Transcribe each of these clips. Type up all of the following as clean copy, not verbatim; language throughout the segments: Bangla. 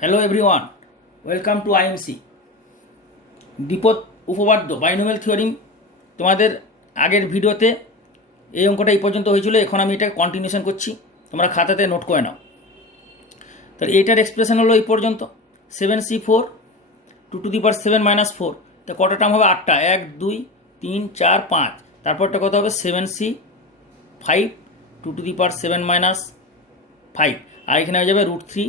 Hello everyone, welcome to IMC. দ্বিপদ উপপাদ্য বাইনোমিয়াল থিওরিম। তোমাদের আগের ভিডিওতে এই অঙ্কটা এই পর্যন্ত হয়েছিল, এখন আমি এটা কন্টিনিউশন করছি, তোমরা খাতাতে নোট করে নাও। তাহলে এইটার এক্সপ্রেশন হলো এই পর্যন্ত 7c4 2^7 - 4। তা কটা টার্ম হবে? 8টা। 1 2 3 4 5। তারপরটা কত হবে? 7c5 2^7 - 5। আর এখানে হয়ে যাবে √3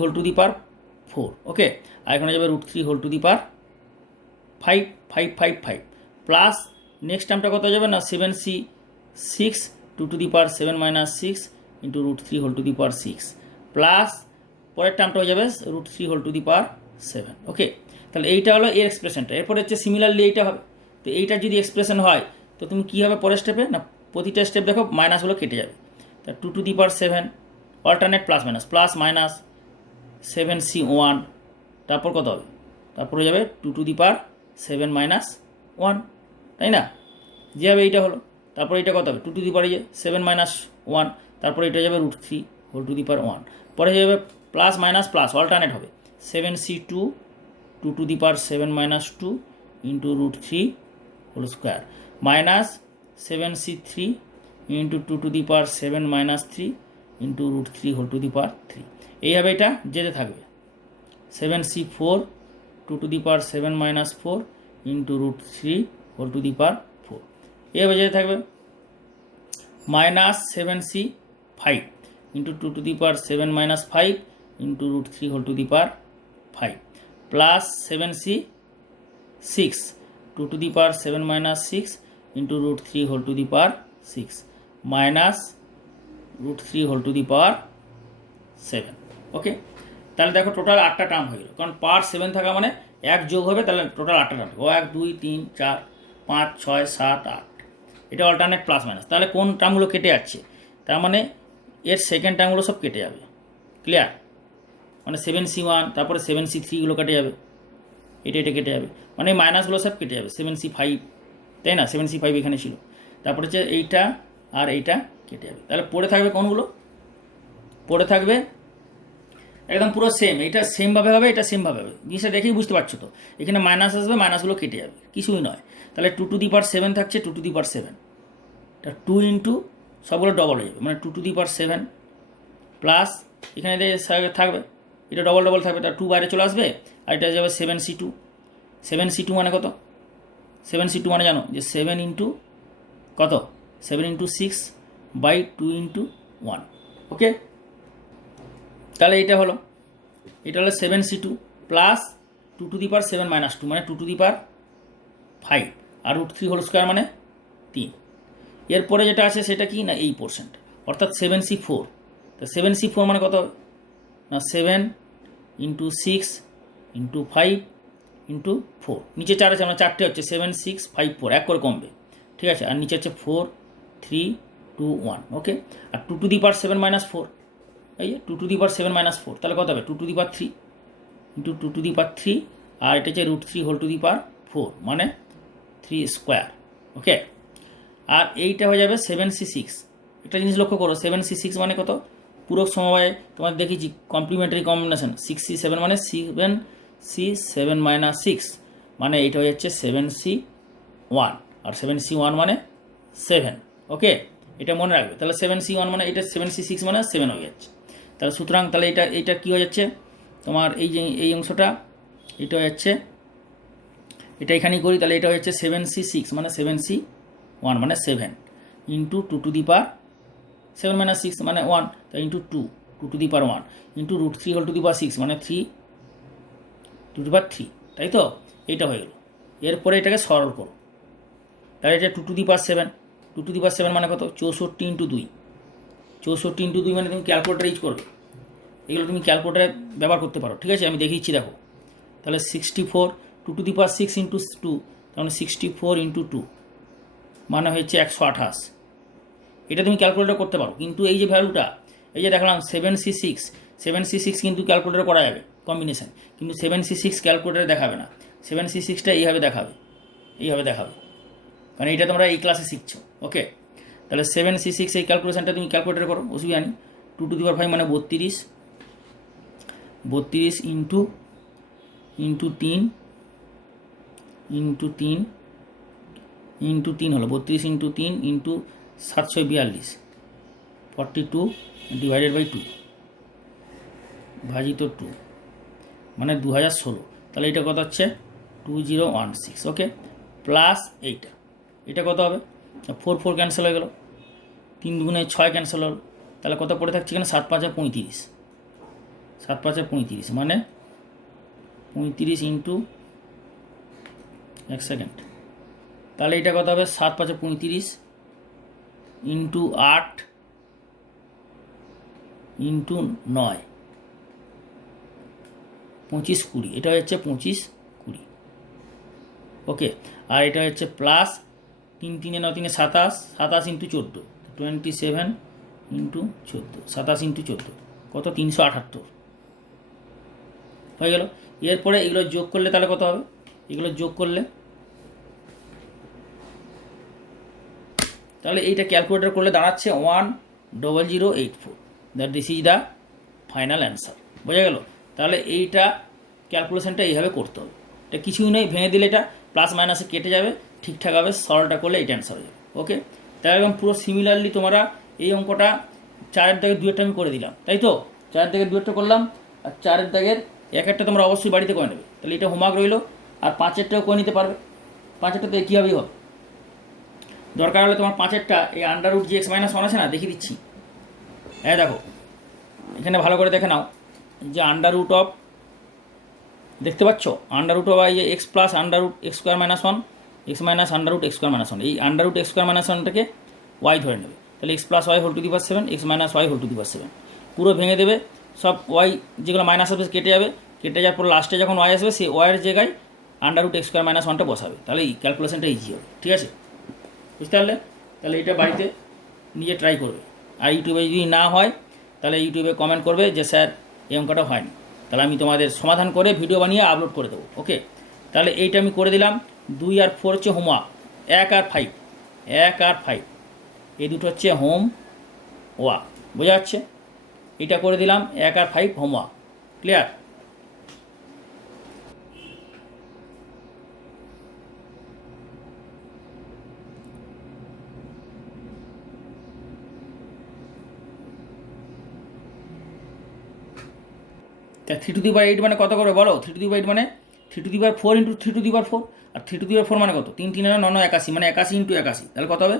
হোল টু দি পাওয়ার 4। ওকে, আর এখানে যাবে √3 whole to the power 5 5 5 5 plus next টার্মটা কত যাবে না 7c6 2^7 - 6 into √3 whole to the power 6 plus পরের টার্মটা হয়ে যাবে √3 হোল টু দি পাওয়ার 7। ওকে, তাহলে এইটা হলো এর এক্সপ্রেশনটা। এরপরে হচ্ছে সিমিলারলি এইটা হবে। তো এইটা যদি এক্সপ্রেশন হয় তো তুমি কী হবে পরের স্টেপে না, প্রতিটা স্টেপ দেখো মাইনাসগুলো কেটে যাবে। তা 2^7 অল্টারনেট প্লাস মাইনাস 7c1, তারপর কত হবে? তারপর হয়ে যাবে 2^7 - 1, তাই না? যেভাবে এইটা হলো, তারপর এটা কত হবে? 2^7 - 1, তারপরে এটা যাবে √3 হোল টু দি পাওয়ার 1, পরে যাবে প্লাস মাইনাস প্লাস অল্টারনেট হবে 7c2 2^7 - 2 into √3 whole square minus 7c3 into 2^7 - 3 into √3 whole to the power 3। এইভাবে এটা যেতে থাকবে 7c4 2^7 - 4 into √3 whole to the power 4। এইভাবে যেতে থাকবে minus 7c5 into 2^7 - 5 into √3 whole to the power 5 plus 7c6 2^7 - 6 into √3 whole to the power 6 minus √3 whole to the power 7। ওকে, তাহলে দেখো টোটাল 8টা টার্ম হয়ে গেল, কারণ পাওয়ার 7 থাকা মানে 1 যোগ হবে, তাহলে টোটাল 8টা টার্ম। 1 2 3 4 5 6 7 8। এটা অল্টারনেট প্লাস মাইনাস। তাহলে কোন টার্মগুলো কেটে যাচ্ছে? তার মানে এর সেকেন্ড টার্মগুলো সব কেটে যাবে। ক্লিয়ার? মানে 7c1, তারপরে 7c3গুলো কেটে যাবে, এটা কেটে যাবে, মানে মাইনাসগুলো সব কেটে যাবে। 7c5, তাই না? 7c5 এখানে ছিল, তারপরে হচ্ছে এইটা আর এইটা কেটে যাবে। তাহলে পড়ে থাকবে কোনগুলো? পড়ে থাকবে একদম পুরো সেম, এটা সেমভাবে হবে, এটা সেমভাবে হবে। জিনিসটা দেখেই বুঝতে পারছো তো, এখানে মাইনাস আসবে, মাইনাসগুলো কেটে যাবে, কিছুই নয়। তাহলে 2^7 থাকছে 2^7, তা 2 ইন্টু সবগুলো ডবল হয়ে যাবে, মানে 2^7 প্লাস এখানে থাকবে, এটা ডবল থাকবে, তার 2 বাইরে চলে আসবে, আর এটা যাবে 7c2। 7c2 মানে কত? 7c2 মানে জানো যে 7 ইন্টু কত? 7 ইন্টু 6/2 ইন্টু 1। ওকে, তাহলে এটা হলো 7c2 প্লাস 2^7 - 2 মানে 2^5 আর √3 হোল স্কোয়ার মানে 3। এরপরে যেটা আছে সেটা কি না এই পোর্শনটা, অর্থাৎ 7c4। তো 7c4 মানে কত হবে না 7 ইন্টু 6 ইন্টু 5 ইন্টু 4। নিচে 4 আছে, আমরা 4টে হচ্ছে 7 6 5 4, এক করে কমবে, ঠিক আছে? আর নিচে হচ্ছে 4 3 2 1। ওকে, আর 2^7 - 4, এই যে 2^7 - 4, তাহলে কত হবে? 2^3 ইন্টু 2^3, আর এটা হচ্ছে √3 হোল টু দি পাওয়ার 4, মানে 3 স্কোয়ার। ওকে, আর এইটা হয়ে যাবে 7c6। একটা জিনিস লক্ষ্য করো, 7c6 মানে কত? পুরো সমবায়ে তোমার দেখেছি কমপ্লিমেন্টারি কম্বিনেশন 6c7 মানে 7c7 - 6, মানে এইটা হয়ে যাচ্ছে 7c1, আর 7c1 মানে 7। ওকে, এটা মনে রাখবে। তাহলে 7c1 মানে এটা 7c6 মানে 7 হয়ে যাচ্ছে। তাহলে সুতরাং তাহলে এইটা কী হয়ে যাচ্ছে তোমার, এই যে এই অংশটা এটা হয়ে যাচ্ছে, এটা এখানেই করি, তাহলে এটা হয়ে যাচ্ছে 7c6 মানে 7c1 মানে 7 ইন্টু 2^7 - 6 মানে 1, তাই into 2 into √3 whole to the power 6 মানে 3 তাই তো? এইটা হয়ে গেল। এরপরে এটাকে সরল করো, তাহলে এটা 2^7 মানে কত? 64 ইন্টু 2। 64 ইন্টু 2 মানে তুমি ক্যালকুলেটার ইউজ করবে, এগুলো তুমি ক্যালকুলেটারে ব্যবহার করতে পারো, ঠিক আছে? আমি দেখিয়েছি, দেখো। তাহলে 64 2^6 ইন্টু 2, তাহলে 64 ইন্টু 2 মানে হচ্ছে 128। এটা তুমি ক্যালকুলেটর করতে পারো, কিন্তু এই যে ভ্যালুটা, এই যে দেখলাম 7c6 কিন্তু ক্যালকুলেটর করা যাবে কম্বিনেশন, কিন্তু 7c6 ক্যালকুলেটরে দেখাবে না। 7c6টা এইভাবে দেখাবে, কারণ এইটা তোমরা এই ক্লাসে শিখছো। ওকে, তাহলে 7c6 এই ক্যালকুলেশনটা তুমি ক্যালকুলেটরে করো, অসুবিধা নেই। 2^5 মানে 32 32 ইন্টু তিন হলো 32 ইন্টু 3 ইন্টু 742 42 ডিভাইডেড বাই 2 ভাজিত 2 মানে 2016। তাহলে এটা কত হচ্ছে 2016। ওকে, প্লাস এটা কত হবে 4 ক্যান্সেল হয়ে গেল, 3 দুগুণে 6 ক্যান্সেল হলো, তাহলে কত পড়ে থাকছে এখানে 7 5 35, 7 5 35 মানে 35 ইন্টু 1 সেকেন্ড, তাহলে এটা কত হবে 7 5 35 ইন্টু 8 ইন্টু 9 25 20, এটা হচ্ছে 25 20। ওকে, আর এটা হচ্ছে প্লাস 3 3 9 3 27, 27 ইন্টু 14 27 ইন্টু 14, 27 ইন্টু 14 কত 378 হয়ে গেল। এরপরে এগুলো যোগ করলে তাহলে কত হবে, এগুলো যোগ করলে তাহলে এইটা ক্যালকুলেটর করলে দাঁড়াচ্ছে 10084, that this is the final answer. বোঝা গেল? তাহলে এইটা ক্যালকুলেশনটা এইভাবে করতে হবে, এটা কিছুই নেই, ভেঙে দিলে এটা প্লাস মাইনাসে কেটে যাবে, ঠিকঠাক হবে, সলভটা করলে এইটা অ্যান্সার হয়ে যাবে। ওকে, তাহলে একদম পুরো সিমিলারলি তোমরা এই অঙ্কটা 4 দাগের 2 আমি করে দিলাম, তাই তো 4 দাগের 2 করলাম, আর 4 দাগের 1 তোমরা অবশ্যই বাড়িতে করে নেবে, তাহলে এটা হোমওয়ার্ক রইলো। আর 5টাও করে নিতে পারবে, 5টাতে কীভাবেই হবে, দরকার হলে তোমার 5টা এই আন্ডার রুট যে x-1 আছে না, দেখিয়ে দিচ্ছি। দেখো এখানে ভালো করে দেখে নাও যে আন্ডার রুট অফ, দেখতে পাচ্ছ আন্ডার রুট অফ এই যে x plus under root x² - 1 x minus under root x² - 1, এই আন্ডার রুট x² - 1টাকে y ধরে নেবে, তাহলে x plus y whole to the power 7, x minus y whole to the power 7 পুরো ভেঙে দেবে, সব y যেগুলো মাইনাস আসবে কেটে যাবে, কেটে যাওয়ার পর লাস্টে যখন y আসবে সেই y এর জায়গায় আন্ডার রুট x² - 1টা বসাবে, তাহলে এই ক্যালকুলেশনটা ইজি হবে। ঠিক আছে, বুঝতে পারলে? তাহলে এটা বাড়িতে নিজে ট্রাই করবে, আর ইউটিউবে যদি না হয় তাহলে ইউটিউবে কমেন্ট করবে যে স্যার এই অঙ্কটা হয়নি, তাহলে আমি তোমাদের সমাধান করে ভিডিও বানিয়ে আপলোড করে দেবো। ওকে, তাহলে এইটা আমি করে দিলাম। 2 আর 4 হচ্ছে হোমওয়ার্ক, 1 আর 5 এই দুটো হচ্ছে হোম ওয়ার্ক, বোঝা যাচ্ছে? এটা করে দিলাম 1 আর 5 হোমওয়ার্ক, ক্লিয়ার? তা 3^8 মানে কত করে বলো? 3^8 মানে 3^4 ইন্টু 3^4, আর 3^4 মানে কত? 3 3 9 9 81, মানে 81 ইন্টু 81, তাহলে কত হবে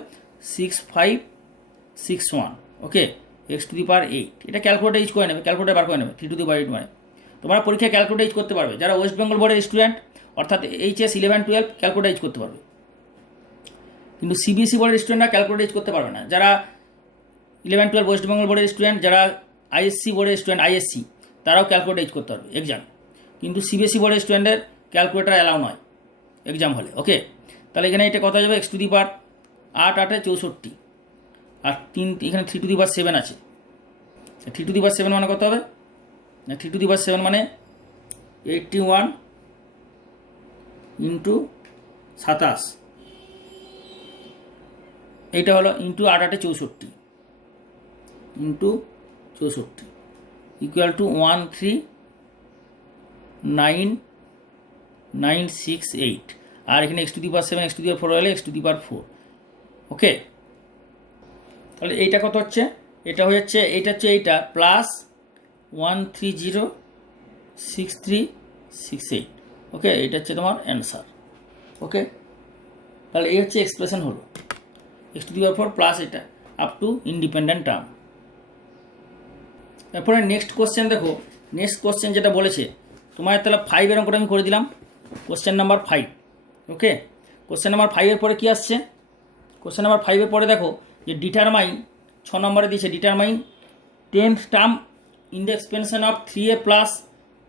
6561। ওকে, x^8, এটা ক্যালকুলেটার ইউজ করে নেবে, ক্যালকুলেটার বার করে নেবে। 3^8 মানে তোমরা পরীক্ষায় ক্যালকুলেটার ইউজ করতে পারবে, যারা ওয়েস্ট বেঙ্গল বোর্ডের স্টুডেন্ট অর্থাৎ HS 11 12 ক্যালকুলেটার ইউজ করতে পারবে, কিন্তু CBSE বোর্ডের স্টুডেন্টরা ক্যালকুলেটার ইউজ করতে পারবে না। যারা 11 12 ওয়েস্ট বেঙ্গল বোর্ডের স্টুডেন্ট, যারা ISC বোর্ডের স্টুডেন্ট ISC, তারাও ক্যালকুলেটার ইউজ করতে পারবে এক্সাম, কিন্তু CBSE বোর্ডের স্টুডেন্টের ক্যালকুলেটার অ্যালাউ নয় এক্সাম হলে। ওকে, তাহলে এখানে এটা কত যাবে, x^8 8 8 64, আর 3 এখানে 3^7 আছে, 3^7 মানে কত হবে, 3^7 মানে 81 ইন্টু 27, এইটা হলো ইন্টু 8 8 64 ইন্টু 64 ইকুয়াল টু 13968, আর এখানে x^7 x^4 হলে x^4। ওকে, তাহলে এইটা কত হচ্ছে, এটা হয়ে যাচ্ছে, এইটা হচ্ছে এইটা প্লাস 1306368। ওকে, এটা হচ্ছে তোমার অ্যান্সার। ওকে, তাহলে এই হচ্ছে এক্সপ্রেশন হলো x^4 প্লাস এটা আপ টু ইন্ডিপেন্ডেন্ট টার্ম। তারপরে নেক্সট কোশ্চেন দেখো, নেক্সট কোশ্চেন যেটা বলেছে তোমার, তাহলে 5 অঙ্কটা আমি করে দিলাম, কোশ্চেন নাম্বার 5। ওকে, কোশ্চেন নাম্বার 5 পরে কি আসছে, কোশ্চেন নাম্বার 5 পরে দেখো যে ডিটারমাইন 6 নম্বরে দিয়েছে, determine 10th term in the expansion of 3a plus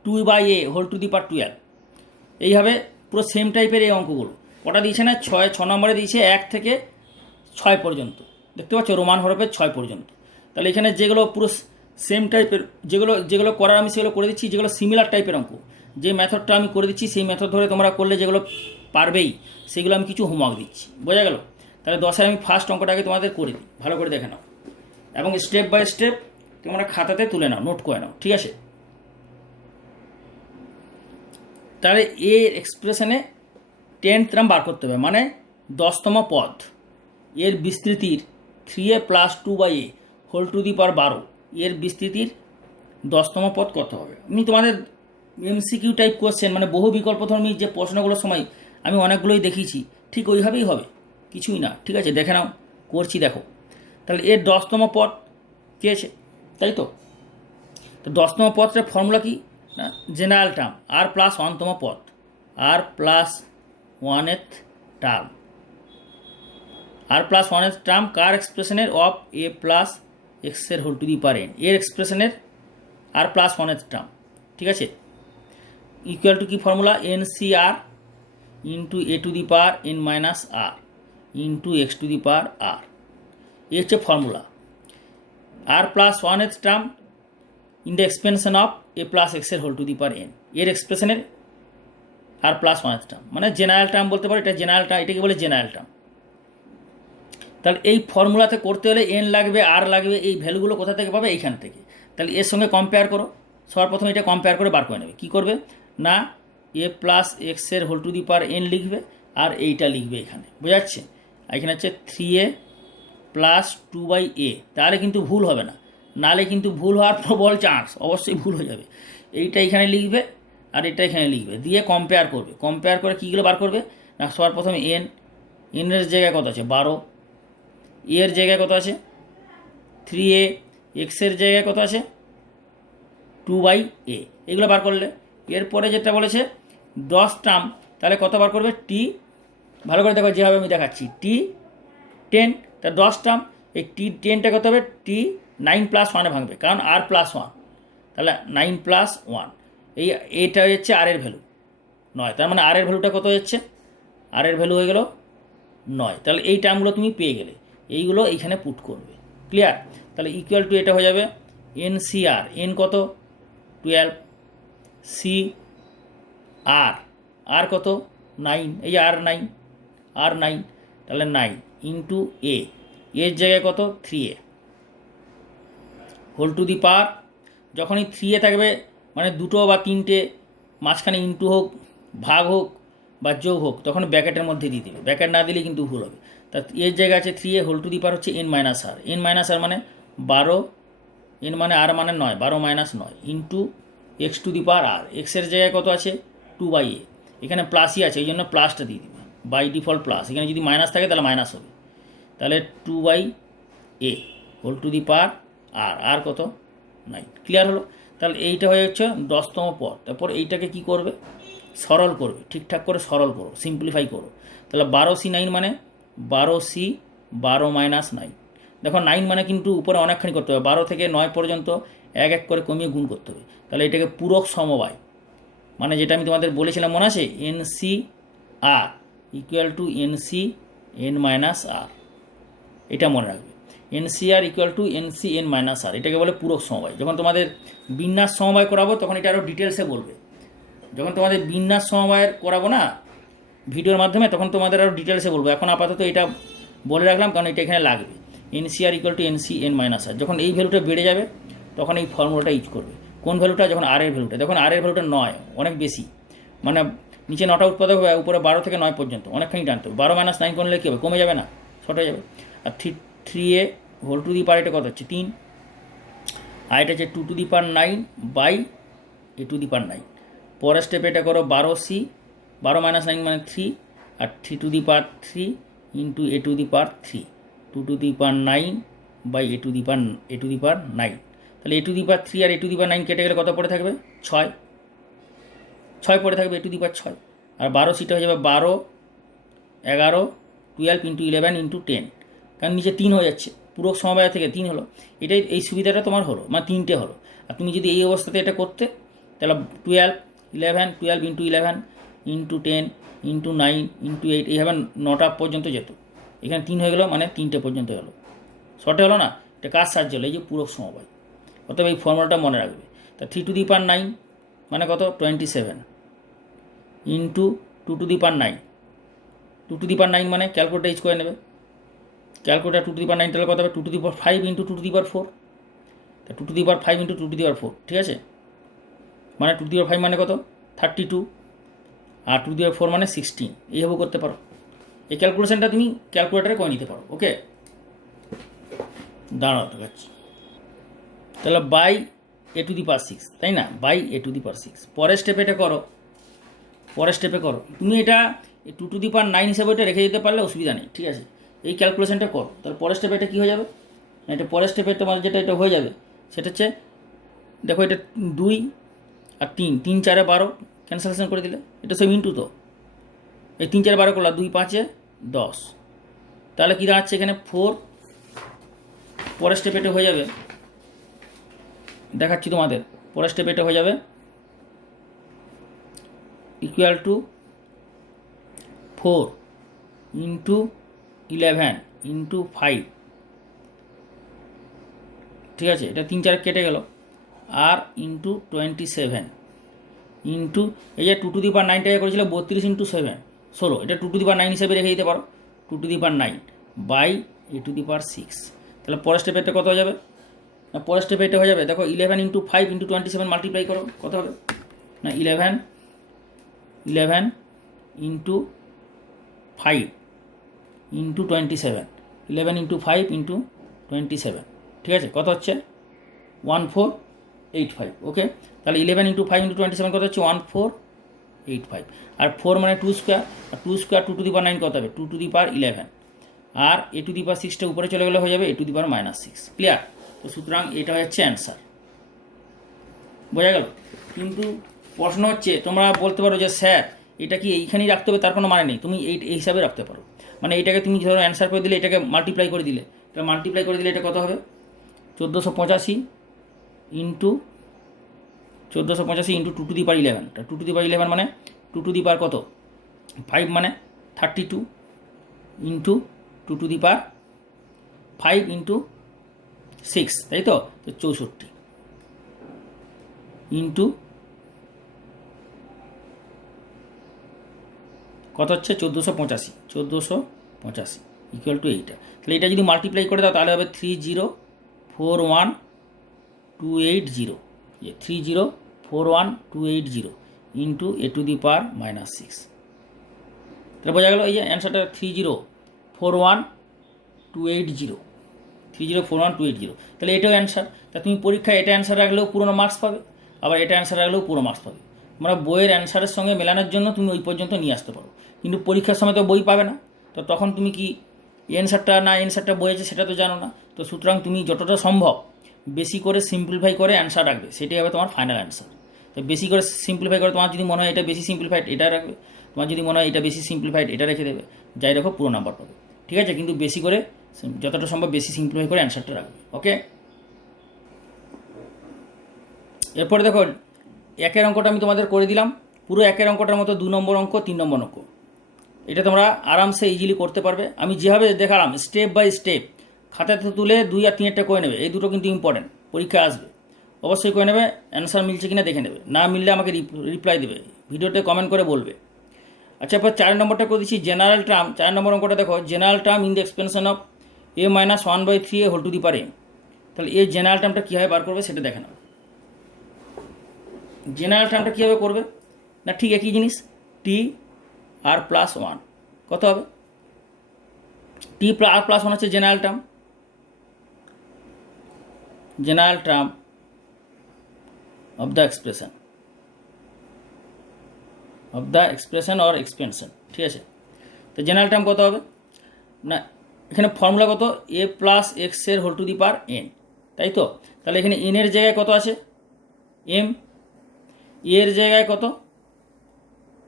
2/a whole to the power 12। এইভাবে পুরো সেম টাইপের এই অঙ্কগুলো কটা দিয়েছে না, 6 নম্বরে দিয়েছে 1 থেকে 6 পর্যন্ত, দেখতে পাচ্ছ রোমান হরফের 6 পর্যন্ত। তাহলে এখানে যেগুলো পুরো সেম টাইপের যেগুলো করার আমি সেগুলো করে দিচ্ছি, যেগুলো সিমিলার টাইপের অঙ্ক, যে মেথডটা আমি করে দিচ্ছি সেই মেথড ধরে তোমরা করলে যেগুলো পারবেই সেগুলো আমি কিছু হোমওয়ার্ক দিচ্ছি, বোঝা গেল? তাহলে 10-এর আমি ফার্স্ট অঙ্কটাকে তোমাদের করে দিই, ভালো করে দেখে নাও এবং স্টেপ বাই স্টেপ তোমরা খাতাতে তুলে নাও, নোট করে নাও, ঠিক আছে? তাহলে এর এক্সপ্রেশনে 10th টার্ম বার করতে হবে, মানে 10তম পদ। এর বিস্তৃতির 3a + 2/a whole to the power 12 এর বিস্তৃতির 10তম পদ কত হবে। আমি তোমাদের এমসিকিউ টাইপ কোশ্চেন, মানে বহু বিকল্পধর্মী যে প্রশ্নগুলোর সময় আমি অনেকগুলোই দেখিয়েছি, ঠিক ওইভাবেই হবে, কিছুই না। ঠিক আছে, দেখে নাও, করছি দেখো। তাহলে এর 10তম পদ কে আছে, তাই তো? তো 10তম পদটার ফর্মুলা কি না, জেনারেল টার্ম আর প্লাস 1তম পদ, r plus 1th term. R plus 1th term কার এক্সপ্রেশনের, অফ a প্লাস এক্স এর whole to the power n, এর এক্সপ্রেশনের আর প্লাস 1th টার্ম। ঠিক আছে, ইকুয়াল টু কি formula, NCR into a to the power n minus r into x to the power r, এই হচ্ছে formula. R plus 1th term in the expansion of a plus x এর whole to the power n, এর এক্সপ্রেশনের আর প্লাস 1th টার্ম, মানে জেনারেল টার্ম বলতে পারো, এটা জেনারেল টার্ম, এটাকে বলে জেনারেল টার্ম। তাহলে এই ফর্মুলাতে করতে হলে n লাগবে, আর লাগবে, এই ভ্যালুগুলো কোথা থেকে পাবে, এইখান থেকে। তাহলে এর সঙ্গে কম্পেয়ার করো, সবার প্রথমে এটা কম্পেয়ার করে বার করে নেবে। কী করবে না, a প্লাস এক্স এর whole to the power n লিখবে, আর এইটা লিখবে এখানে, বোঝাচ্ছে? এখানে হচ্ছে 3a প্লাস 2/a, তাহলে কিন্তু ভুল হবে না, নালে কিন্তু ভুল হওয়ার প্রবল চান্স, অবশ্যই ভুল হয়ে যাবে। এইটা এখানে লিখবে আর এটা এখানে লিখবে, দিয়ে কম্পেয়ার করবে। কম্পেয়ার করে কীগুলো বার করবে না, সবার প্রথমে n, এর জায়গায় কত আছে 12, এর জায়গায় কত আছে 3a, এক্সের জায়গায় কত আছে 2/a, এগুলো বার করলে। এরপরে যেটা বলেছে 10 টার্ম, তাহলে কত বার করবে, t, ভালো করে দেখো যেভাবে আমি দেখাচ্ছি, t 10, তা 10 টার্ম, এই t 10টা কত হবে, t 9 + 1 ভাঙবে, কারণ r + 1, তাহলে 9 + 1, এইটা হচ্ছে আর এর ভ্যালু 9, তার মানে আর এর ভ্যালুটা কত হচ্ছে, আর এর ভ্যালু হয়ে গেল 9। তাহলে এই টার্মগুলো তুমি পেয়ে গেলে, এইগুলো এইখানে পুট করবে, ক্লিয়ার? তাহলে ইকুয়াল টু এটা হয়ে যাবে NCR, n কত 12, C আর কত 9, এই আর 9, তাহলে 9 ইন্টু a, এর জায়গায় কত 3a হোল টু দি পাওয়ার, যখনই 3a থাকবে মানে দুটো বা তিনটে মাঝখানে ইন্টু হোক, ভাগ হোক বা যোগ হোক, তখন ব্যাকেটের মধ্যে দিয়ে দেবে, ব্যাকেট না দিলে কিন্তু ভুল হবে। তা এর জায়গায় আছে 3a whole to the power হচ্ছে n minus r, n minus r মানে 12, n মানে আর মানে 9, 12 minus 9 into x to the power r, এক্সের জায়গায় কত আছে 2/a, এখানে প্লাসই আছে, এই জন্য প্লাসটা দিয়ে দিবে, বাই ডিফল্ট প্লাস, এখানে যদি মাইনাস থাকে তাহলে মাইনাস হবে, তাহলে 2/a whole to the power আর কত 9, ক্লিয়ার হলো? তাহলে এইটা হয়ে হচ্ছে 10তম পদ। তারপর এইটাকে কি করবে, সরল করবে, ঠিকঠাক করে সরল করো, সিম্পলিফাই করো। তাহলে 12c 9 মানে 12c 12 মাইনাস 9, দেখো 9 মানে কিন্তু উপরে অনেকখানি করতে হবে, 12 থেকে 9 পর্যন্ত এক এক করে কমিয়ে গুণ করতে হবে। তাহলে এটাকে পূরক সমবায়, মানে যেটা আমি তোমাদের বলেছিলাম মনে আছে, NCR equal to NC n minus r, এটা মনে রাখবে, NCR equal to NC n minus r, এটাকে বলে পূরক সমবায়। যখন তোমাদের বিন্যাস সমবায় করাবো তখন এটা আরও ডিটেলসে বলবে, যখন তোমাদের বিন্যাস সমবায়ের করাবো না ভিডিওর মাধ্যমে, তখন তোমাদের আরও ডিটেলসে বলবো। এখন আপাতত এটা বলে রাখলাম, কারণ এটা এখানে লাগবে, NCR equal to NC n minus r. যখন এই ভ্যালুটা বেড়ে যাবে তখন এই ফর্মুলাটা ইউজ করবে। কোন ভ্যালুটা, যখন আর এর ভ্যালুটা, দেখুন আর এর ভ্যালুটা 9, অনেক বেশি, মানে নিচে 9টা উৎপাদক হবে, উপরে 12 থেকে 9 পর্যন্ত অনেকখানি টানতে হবে। 12 মাইনাস 9 করলে কী হবে, কমে যাবে না, শর্ট হয়ে যাবে। আর 3a হোল টু দি পাওয়ার এটা কত হচ্ছে 3, আর এটা হচ্ছে 2 to the power 9 by a to the power 9। পরের স্টেপে এটা করো 12c, 12 মাইনাস 9 মানে 3, আর 3 to the power 3 into a to the power 3, 2 to the power 9 by a to the power 9। তাহলে a টু দি পাওয়ার 3 আর a টু দি পাওয়ার 9 কেটে গেলে কত পড়ে থাকবে, 6 পড়ে থাকবে, a টু দি পাওয়ার 6। আর 12cটা হয়ে যাবে 12, 11, 12 ইন্টু 11 ইন্টু 10, কারণ নিচে 3 হয়ে যাচ্ছে, পূরক সমবায় থেকে 3 হলো, এটাই এই সুবিধাটা তোমার হলো, মানে 3টে হলো। আর তুমি যদি এই অবস্থাতে এটা করতে, তাহলে 12 ইন্টু 11 ইন্টু 10 ইন্টু 9 ইন্টু 8, এইভাবে 9টা পর্যন্ত যেত, এখানে 3 হয়ে গেলো, মানে 3টে পর্যন্ত গেলো, শর্টে হলো না। এটা কাজ সাহায্য হলো, এই যে পূরক সমবায়, অতএব এই ফর্মুলাটা মনে রাখবে। তা 3 টু দি পাওয়ার 9 মানে কত 27 into 2 to the power 9, 2 to the power 9 মানে ক্যালকুলেটার ইউজ করে নেবে, ক্যালকুলেটার 2 টু দি পাওয়ার 9 তাহলে কত হবে 2 to the power 5 into 2 to the power 4, তা 2 to the power 5 into 2 to the power 4, ঠিক আছে, মানে 2 টু দি পাওয়ার 5 মানে কত 32, আর 2^4 মানে 16, এইভাবে করতে পারো। এই ক্যালকুলেশনটা তুমি ক্যালকুলেটারে করে নিতে পারো। ওকে, দাঁড়াও দেখাচ্ছি। তাহলে বাই a⁶, তাই না, বাই a⁶। পরের স্টেপে এটা করো, পরের স্টেপে করো। তুমি এটা 2^9 হিসাবে এটা রেখে দিতে পারলে অসুবিধা নেই, ঠিক আছে। এই ক্যালকুলেশনটা করো, তাহলে পরের স্টেপে এটা কী হয়ে যাবে, এটা পরের স্টেপে তোমার যেটা এটা হয়ে যাবে সেটা হচ্ছে, দেখো এটা 2 আর 3, 3 4 12 ক্যান্সেলেশন করে দিলে, এটা সব ইন্টু, তো এই 3 4 12 করলা, 2 5 10, তাহলে কী দাঁড়াচ্ছে এখানে 4। পরের স্টেপে এটা হয়ে যাবে, দেখাচ্ছি তোমাদের, পরের স্টেপে এটা হয়ে যাবে ইকুয়াল টু 4 ইন্টু 11 ইন্টু 5, ঠিক আছে। এটা 3 4 কেটে গেল, আর ইন্টু 27 ইন্টু এই যে 2^9 করেছিল 32 ইন্টু 7 16, এটা 2^9 হিসাবে রেখে দিতে পারো, 2^9 বাই a⁶। তাহলে পরের স্টেপে এটা কত হয়ে যাবে, না পরের স্টেপে এটা হয়ে যাবে, দেখো 11 ইন্টু 5 ইন্টু 27 মাল্টিপ্লাই করো, কত হবে না 11 ইন্টু 5 ইন্টু 27, 11 ইন্টু 5 ইন্টু 27, ঠিক আছে, কত হচ্ছে 1485। ওকে, তাহলে 11 ইন্টু 5 ইন্টু 27 কত হচ্ছে 1485, আর 4 মানে 2 স্কোয়ার, আর 2 স্কোয়ার 2^9 কত হবে 2^11, আর a⁶ উপরে চলে গেলে হয়ে যাবে a⁻6। ক্লিয়ার? তো সুতরাং এটা হচ্ছে অ্যান্সার, বোঝা গেল। কিন্তু প্রশ্ন হচ্ছে, তোমরা বলতে পারো যে স্যার এটা কি এইখানেই রাখতে হবে, তার কোনো মানে নেই, তুমি এই হিসাবে রাখতে পারো। মানে এটাকে তুমি ধরো অ্যান্সার করে দিলে, এটাকে মাল্টিপ্লাই করে দিলে, এটা মাল্টিপ্লাই করে দিলে এটা কত হবে 1485 ইন্টু 1485 ইন্টু 2^11, 2^11 মানে 2 কত 5 মানে 32 ইন্টু 2^5 ইন্টু 6, তাই তো 64 ইন্টু কত হচ্ছে 1485 ইকুয়াল টু এইটা। তাহলে এটা যদি মাল্টিপ্লাই করে দাও তাহলে হবে 3041280, 3041280 ইন্টু a⁻6। তাহলে বোঝা গেল এই যে অ্যান্সারটা 3041280, তাহলে এটাও অ্যান্সার। তা তুমি পরীক্ষায় এটা অ্যান্সার রাখলেও পুরোনো মার্কস পাবে, আবার এটা অ্যান্সার রাখলেও পুরো মার্কস পাবে। আমরা বইয়ের অ্যান্সারের সঙ্গে মেলানোর জন্য তুমি ওই পর্যন্ত নিয়ে আসতে পারো, কিন্তু পরীক্ষার সময় তো বই পাবে না, তো তখন তুমি কি অ্যান্সারটা বই আছে সেটা তো জানো না। তো সুতরাং তুমি যতটা সম্ভব বেশি করে সিম্পলিফাই করে অ্যান্সার রাখবে, সেটাই হবে তোমার ফাইনাল অ্যান্সার। তো বেশি করে সিম্পলিফাই করে, তোমার যদি মনে হয় এটা বেশি সিম্পলিফাইড এটা রাখবে, তোমার যদি মনে হয় এটা বেশি সিম্পলিফাইড এটা রেখে দেবে, যাই রাখো পুরো নাম্বার পাবে, ঠিক আছে। কিন্তু বেশি করে, যতটা সম্ভব বেশি সিম্পলিফাই করে অ্যান্সারটা রাখবে। ওকে, এরপরে দেখো একের অঙ্কটা আমি তোমাদের করে দিলাম, পুরো একের অঙ্কটার মতো 2 নম্বর অঙ্ক 3 নম্বর অঙ্ক, এটা তোমরা আরামসে ইজিলি করতে পারবে। আমি যেভাবে দেখালাম স্টেপ বাই স্টেপ খাতাতে তুলে 2 আর 3 করে নেবে, এই দুটো কিন্তু ইম্পর্টেন্ট, পরীক্ষা আসবে, অবশ্যই করে নেবে। অ্যান্সার মিলছে কিনা দেখে নেবে, না মিললে আমাকে রিপ্লাই দেবে, ভিডিওতে কমেন্ট করে বলবে। আচ্ছা, এরপর 4 নম্বরটা করে দিচ্ছি জেনারেল টার্ম। 4 নম্বর অঙ্কটা দেখো, general term in the expansion of a-1/3a^m। তাহলে এই জেনারেল টার্মটা কীভাবে বার করবে সেটা দেখে নাও। জেনারেল টার্মটা কীভাবে করবে না, ঠিক একই জিনিস, টি আর প্লাস 1 কত হবে, টি আর প্লাস 1 হচ্ছে general term, general term of the expression or expansion, ঠিক আছে। তো জেনারেল টার্ম কত হবে না, এখানে ফর্মুলা কত a+x^n, তাই তো। তাহলে এখানে n এর জায়গায় কত আছে m, এর জায়গায় কত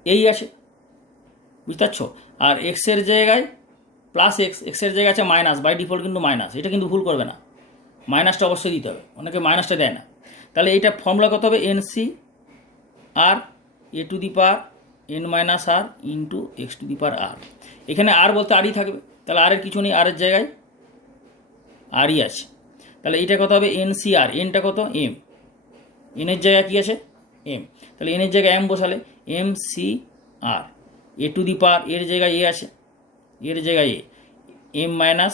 এই আছে, বুঝতে পারছো, আর এক্সের জায়গায় প্লাস এক্সের জায়গায় আছে মাইনাস, বাই ডিফল্ট কিন্তু মাইনাস, এটা কিন্তু ভুল করবে না, মাইনাসটা অবশ্যই দিতে হবে, অনেকে মাইনাসটা দেয় না। তাহলে এইটা ফর্মুলা কত হবে NC আর a⁻n−r ইন্টু x⁻r, এখানে আর বলতে আরই থাকবে, তাহলে আর এর কিছু নেই, আর এর জায়গায় আরই আছে। তাহলে এইটা কত হবে NCR, এনটা কত m, এনের জায়গায় কী আছে m, তাহলে এনের জায়গায় m বসালে MCR, a⁻, এর জায়গায় এ আছে, এর জায়গায় m−r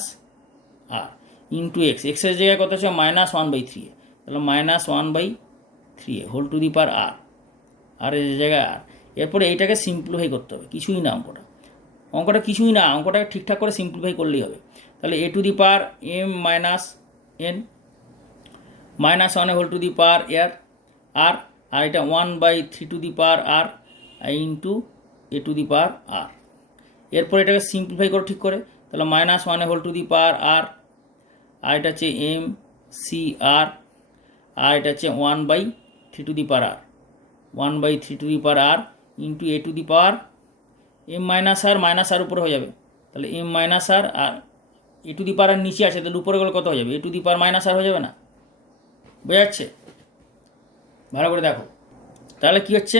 ইন্টু এক্সের জায়গায় কত আছে -1/3, তাহলে -1/3 whole to the power r, আর এর জায়গায় আর, এরপরে এইটাকে সিম্পলিফাই করতে হবে, কিছুই না অঙ্কটা কিছুই না, অঙ্কটাকে ঠিকঠাক করে সিম্পলিফাই করলেই হবে। তাহলে a to the power m minus n minus 1 whole to the power r আর এটা 1/3 to the power r into a to the power r. এরপর এটাকে সিম্পলিফাই করো ঠিক করে, তাহলে -1 হোল টু দি পাওয়ার আর এটা হচ্ছে এম সি আর এটা হচ্ছে 1/3 to the power r 1/3 to the power r into a to the power m minus r উপরে হয়ে যাবে, তাহলে m minus r a to the power r নিচে আছে, তাহলে উপরে গেলে কত হয়ে যাবে, এ টু দি পাওয়ার মাইনাস আর হয়ে যাবে না? বোঝা যাচ্ছে? ভালো করে দেখো তাহলে কি হচ্ছে,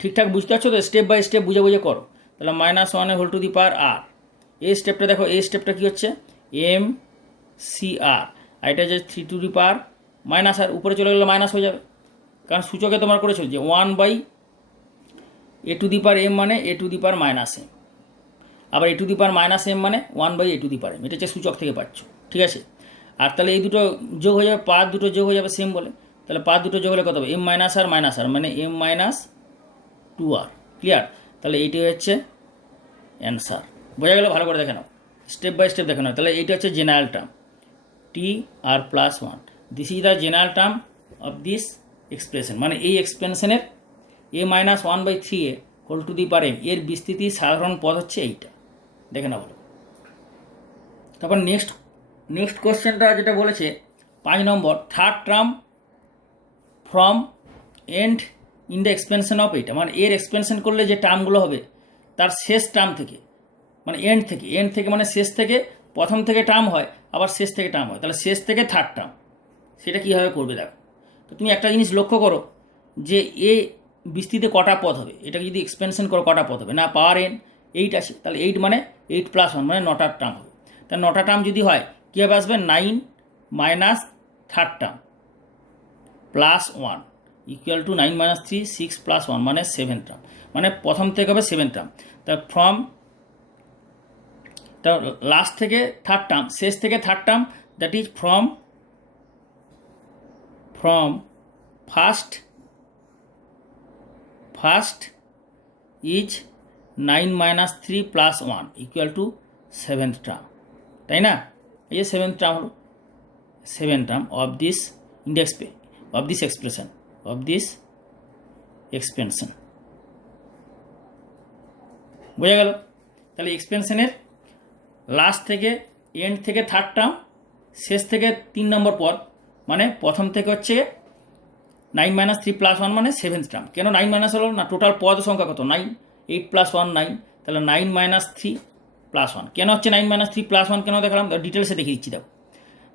ঠিকঠাক বুঝতে পারছো তো? স্টেপ বাই স্টেপ বুঝে বুঝে করো। তাহলে -1 হোল টু দি পাওয়ার আর, এই স্টেপটা দেখো, এই স্টেপটা কী হচ্ছে, এম সি আর এটা যে 3 to the power minus r, উপরে চলে গেলে মাইনাস হয়ে যাবে, কারণ সূচকে তোমার করেছো যে 1/a two the power m মানে a to the power minus m, আবার a to the power minus m মানে 1/a two the power M, এটা হচ্ছে সূচক থেকে পাচ্ছ, ঠিক আছে? আর তাহলে এই দুটো যোগ হয়ে যাবে, পাওয়ার দুটো যোগ হয়ে যাবে সেম বলে, তাহলে পাওয়ার দুটো যোগ হলে কত হবে, এম মাইনাস আর মানে এম মাইনাস 2r। ক্লিয়ার? তাহলে এইটাই হচ্ছে অ্যান্সার। বোঝা গেল? ভালো করে দেখে নাও, স্টেপ বাই স্টেপ দেখে নাও। তাহলে এইটা হচ্ছে general term T r plus 1, this is the general term of this expression, মানে এই এক্সপ্রেশনের a-1/3a whole to the power m এর বিস্তৃতি সাধারণ পদ হচ্ছে এইটা। দেখে না বলো। তারপর নেক্সট কোশ্চেনটা যেটা বলেছে 5 নম্বর, third term from end in the expansion of এইটা, মানে এর এক্সপেনশন করলে যে টার্মগুলো হবে তার শেষ টার্ম থেকে, মানে এন্ড থেকে মানে শেষ থেকে, প্রথম থেকে টার্ম হয় আবার শেষ থেকে টার্ম হয়, তাহলে শেষ থেকে থার্ড টার্ম সেটা কীভাবে করবে দেখো। তো তুমি একটা জিনিস লক্ষ্য করো যে এ বিস্তৃতিতে কটা পদ হবে, এটাকে যদি এক্সপেনশন করো কটা পদ হবে না, পাওয়ার n 8 আছে, তাহলে 8 মানে 8 + 1 মানে 9টা টার্ম হবে। তাহলে 9টা টার্ম যদি হয় কীভাবে আসবে, 9 minus third term plus 1 equal to 9 - 3 6 + 1 মানে 7 টার্ম, মানে প্রথম থেকে হবে 7 টার্ম। তা ফ্রম তা লাস্ট থেকে থার্ড টার্ম, শেষ থেকে third term, that is from first is 9 - 3 + 1 equal to 7th term, তাই না? এই যে 7th টার্ম হলো, 7 টার্ম অফ দিস এক্সপেনশন। বোঝা গেল? তাহলে এক্সপেনশনের লাস্ট থেকে এন্ড থেকে থার্ড টার্ম, শেষ থেকে 3 নম্বর পদ, মানে প্রথম থেকে হচ্ছে 9 - 3 + 1 মানে 7th টার্ম। কেন 9 - হলো না, টোটাল পদ সংখ্যা কত, 9, 8 + 1 9, তাহলে 9 - 3 + 1। কেন হচ্ছে 9 - 3 + 1 কেন দেখালাম, ডিটেলসে দেখিয়ে দিচ্ছি। দেখো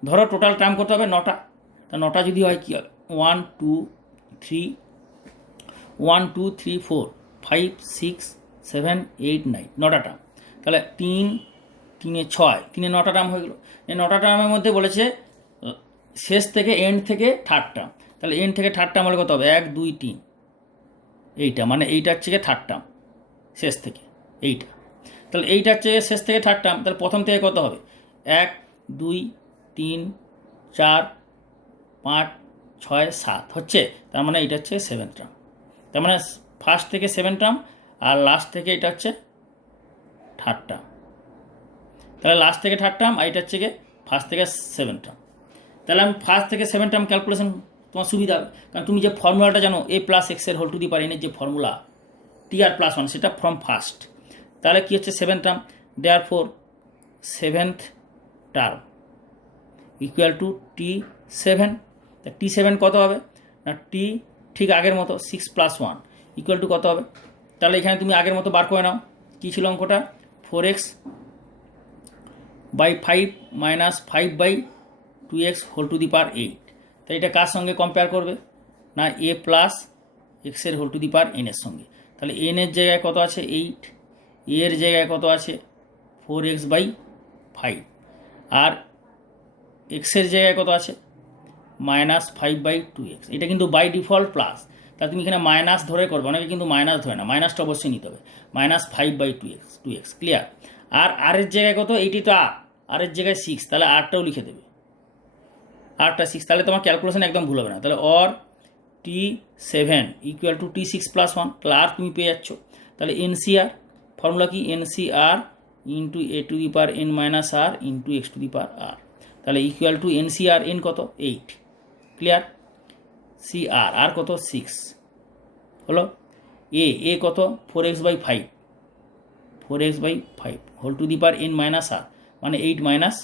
ধরো টোটাল টার্ম করতে হবে 9টা, তা 9টা যদি হয় কী হবে, 1 2 3 4 5 6 7 8 9, 9টা টার্ম। তাহলে 3 3 6, 3 9টা টার্ম হয়ে গেল। এই 9টা টার্মের মধ্যে বলেছে শেষ থেকে এন্ড থেকে থার্ড টার্ম, তাহলে এন্ড থেকে থার্ড টার্ম হলে কত হবে, 1 2 3, এইটা মানে এইটা হচ্ছে গিয়ে থার্ড টার্ম শেষ থেকে, এইটা। তাহলে এইটা হচ্ছে শেষ থেকে থার্ড টার্ম, তাহলে প্রথম থেকে কত হবে, 1 2 3 4 5 6 7 হচ্ছে, তার মানে এইটা হচ্ছে 7th টার্ম। তার মানে ফার্স্ট থেকে 7 টার্ম আর লাস্ট থেকে এটা হচ্ছে থার্ড টার্ম। তাহলে লাস্ট থেকে থার্ড টার্ম আর এটা হচ্ছে গিয়ে ফার্স্ট থেকে 7 টার্ম। তাহলে আমি ফার্স্ট থেকে 7 টার্ম ক্যালকুলেশন তোমার সুবিধা হবে, কারণ তুমি যে ফর্মুলাটা জানো a + x এর whole to the power n এর যে ফর্মুলা tr + 1, সেটা ফ্রম ফার্স্ট। তাহলে কী হচ্ছে 7th term, therefore 7th term equal two t7। তা t7 কত হবে না, t ঠিক আগের মতো 6 + 1 ইকুয়াল টু কত হবে, তাহলে এখানে তুমি আগের মতো বার করে নাও, কী ছিল অঙ্কটা, 4x / 5 - 5/2x whole to the পাওয়ার 8। তাই এটা কার সঙ্গে কম্পেয়ার করবে না, a + x এর whole to the power n এর সঙ্গে। তাহলে n এর জায়গায় কত আছে 8, a এর জায়গায় কত আছে 4x/5, আর x এর জায়গায় কত আছে -5/2x। এটা কিন্তু বাই ডিফল্ট প্লাস, তাহলে তুমি এখানে মাইনাস ধরে করবে, অনেকে কিন্তু মাইনাস ধরে না, মাইনাসটা অবশ্যই নিতে হবে, -5/2x। ক্লিয়ার? আর এর জায়গায় কত, এইটি তো আর এর জায়গায় 6, তাহলে আরটাও লিখে দেবে, আরটা 6, তাহলে তোমার ক্যালকুলেশন একদম ভুল হবে না। তাহলে or T7 equal to T6 plus 1, তাহলে আর তুমি পেয়ে যাচ্ছ। তাহলে এনসিআর ফর্মুলা কি, NCR into a to the power n minus r into x to the power r, তাহলে ইকুয়াল টু এনসিআর এন কত 8, ক্লিয়ার। সিআর আর কত 6 হলো। এ কত 4x/5, 4x/5 whole to the power n minus r মানে 8 মাইনাস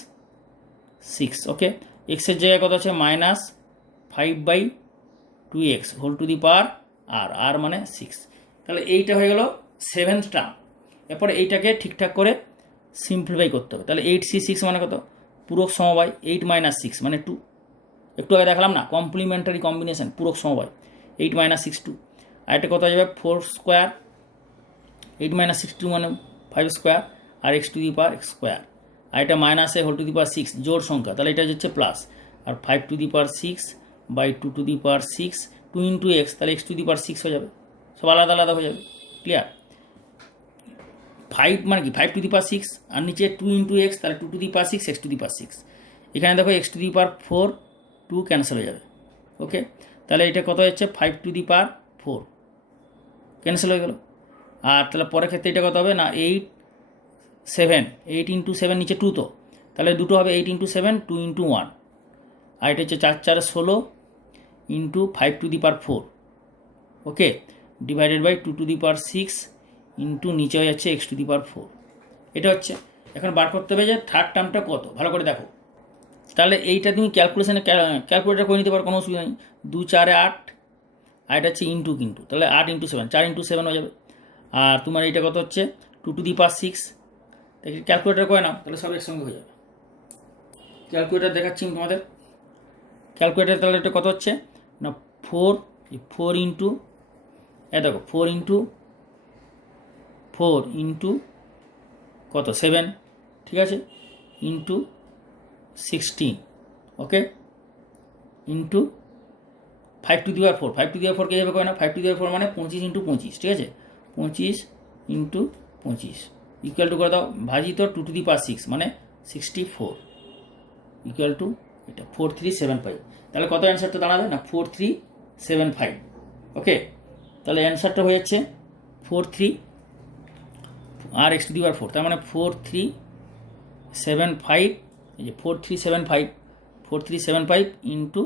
6, ওকে। এক্সের জায়গায় কত আছে -5/2x whole to the power আর মানে 6, তাহলে এইটা হয়ে গেল 7th টার্ম। এরপরে এইটাকে ঠিকঠাক করে সিম্পলিফাই করতে হবে। তাহলে 8c6 মানে কত, পূরক সমবায় 8 - 6 মানে 2, একটু আগে দেখালাম না কমপ্লিমেন্টারি কম্বিনেশন, পূরক সমবায় 8 - 6 2, আর এটা কত হয়ে যাবে 4 স্কোয়ার, 8 - 6 2 মানে 5 স্কোয়ার, আর x to the power x square, আর এটা minus a whole to the power 6 জোড় সংখ্যা, তাহলে এটা হচ্ছে প্লাস, আর 5 to the power 6/2 to the power 6 2 into x, তাহলে এক্স টু দি পাওয়ার 6 হয়ে যাবে, সব আলাদা আলাদা হয়ে যাবে, ক্লিয়ার। 5 মানে কি 5 টু দি পাওয়ার 6, আর নিচে 2 ইন্টু এক্স, তাহলে 2 to the power 6 x to the power 6, এখানে দেখো x to the power 4 2 cancel হয়ে যাবে, ওকে। তাহলে এটা কত হচ্ছে 5 টু দি পাওয়ার 4 ক্যান্সেল হয়ে গেল। আর তাহলে পরের ক্ষেত্রে এটা কত হবে না 8 ইন্টু 7 নিচে 2, তো তাহলে দুটো হবে 8 ইন্টু 7 2 ইন্টু 1, আর এটা হচ্ছে 4 4 16 into 5 to the power 4, okay, divided by 2 to the power 6 into নিচে হয়ে যাচ্ছে এক্স টু দি পাওয়ার 4, এটা হচ্ছে। এখন বার করতে হবে যে থার্ড টার্মটা কত, ভালো করে দেখো। তাহলে এইটা তুমি ক্যালকুলেটার করে নিতে পারো, কোনো অসুবিধা নেই। 2 4 8, আর এটা হচ্ছে ইন্টু, তাহলে 8 ইন্টু 7 4 ইন্টু 7 হয়ে যাবে। আর তোমার এইটা কত হচ্ছে 2 টু দি পাওয়ার 6, দেখি ক্যালকুলেটার করে নাও, তাহলে সব একসঙ্গে হয়ে যাবে। ক্যালকুলেটার দেখাচ্ছি তোমাদের, ক্যালকুলেটার তাহলে এটা কত হচ্ছে না 4 ইন্টু দেখো 4 ইন্টু কত 7, ঠিক আছে, into 16, okay, into 5 to the power 4, 5 to the power 4 কে যাবে করে না, 5 টু দি পাওয়ার 4 মানে 25 ইন্টু 25, ঠিক আছে, 25 ইন্টু 25 ইকুয়াল টু করে দাও ভাজিত 2 টু দি পাওয়ার 6 মানে 64 ইকুয়াল টু এটা 4375, তাহলে কত অ্যান্সারটা দাঁড়াবে না 4375, ওকে। তাহলে অ্যান্সারটা হয়ে যাচ্ছে 43 আর এক্স টু দি পাওয়ার 4, তার মানে 4375, এই যে 4375 into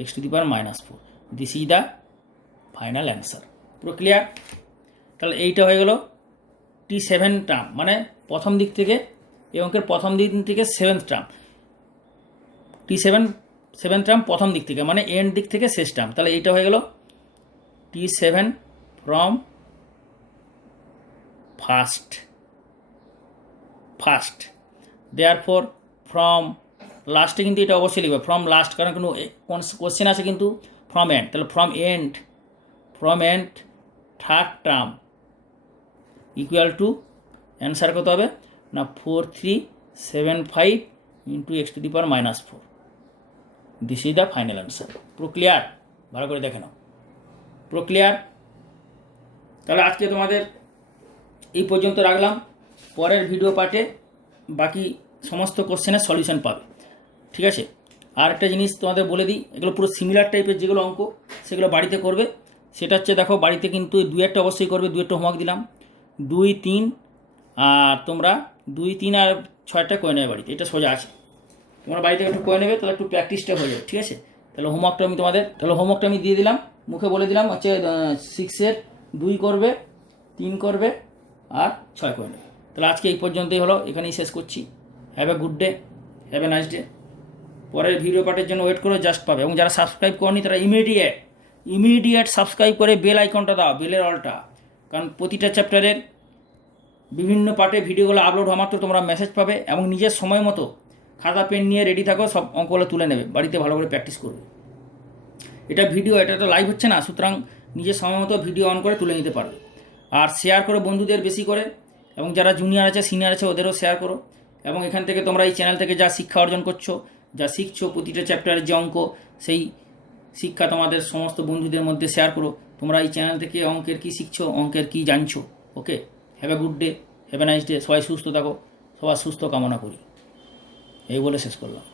x to the power -4, this is the final answer. পুরো ক্লিয়ার। তাহলে এইটা হয়ে গেল T7 টার্ম, মানে প্রথম দিক থেকে এই অঙ্কের প্রথম দিক থেকে 7th টার্ম, T7 টার্ম প্রথম দিক থেকে মানে এন্ড দিক থেকে শেষ টার্ম। তাহলে এইটা হয়ে গেল T7 from first, therefore from লাস্টে কিন্তু এটা অবশ্যই লিখবে ফ্রম লাস্ট, কারণ কোনো কোশ্চেন আছে কিন্তু ফ্রম এন্ড, তাহলে from end third term equal to answer কত হবে না 4375 into x to the power -4, this is the final answer. পুরো ক্লিয়ার, ভালো করে দেখে নাও, পুরো ক্লিয়ার। তাহলে আজকে তোমাদের এই পর্যন্ত রাখলাম, পরের ভিডিও পার্টে বাকি সমস্ত কোশ্চেনের সলিউশন পাবে, ঠিক আছে। আর একটা জিনিস তোমাদের বলে দিই, এগুলো পুরো সিমিলার টাইপের যেগুলো অঙ্ক সেগুলো বাড়িতে করবে। সেটা হচ্ছে দেখো বাড়িতে কিন্তু 2-1টা অবশ্যই করবে, 2-1টা হোমওয়ার্ক দিলাম, 2 3, আর তোমরা 2 3 আর 6টা করে নেবে বাড়িতে, এটা সোজা আছে, তোমরা বাড়িতে একটু করে নেবে, তাহলে একটু প্র্যাকটিসটা হয়ে যাবে, ঠিক আছে। তাহলে হোমওয়ার্কটা আমি দিয়ে দিলাম, মুখে বলে দিলাম হচ্ছে 6-এর 2 করবে, 3 করবে আর 6 করে নেবে। তাহলে আজকে এই পর্যন্তই হলো, এখানেই শেষ করছি। Have a good day, have a nice day. পরের ভিডিও পার্টের জন্য ওয়েট করো, জাস্ট পাবে। এবং যারা সাবস্ক্রাইব করনি তারা ইমিডিয়েট সাবস্ক্রাইব করে বেল আইকনটা দাও, বেলের অলটা, কারণ প্রতিটা চ্যাপ্টারের বিভিন্ন পার্টে ভিডিওগুলো আপলোড হওয়া মাত্র তোমরা মেসেজ পাবে, এবং নিজের সময় মতো খাতা পেন নিয়ে রেডি থাকো, সব অঙ্কগুলো তুলে নেবে, বাড়িতে ভালো করে প্র্যাকটিস করবে। এটা তো লাইভ হচ্ছে না, সুতরাং নিজের সময় মতো ভিডিও অন করে তুলে নিতে পারবে। আর শেয়ার করো বন্ধুদের বেশি করে, এবং যারা জুনিয়র আছে সিনিয়র আছে ওদেরও শেয়ার করো। এবং এখান থেকে তোমরা এই চ্যানেল থেকে যা শিক্ষা অর্জন করছো, যা শিখছো প্রতিটা চ্যাপ্টারের যে অঙ্ক, সেই শিক্ষা তোমাদের সমস্ত বন্ধুদের মধ্যে শেয়ার করো। তোমরা এই চ্যানেল থেকে অঙ্কের কী শিখছো, অঙ্কের কী জানছো। Okay, have a good day, have a nice day. সবাই সুস্থ থাকো, সবার সুস্থ কামনা করি, এই বলে শেষ করলাম।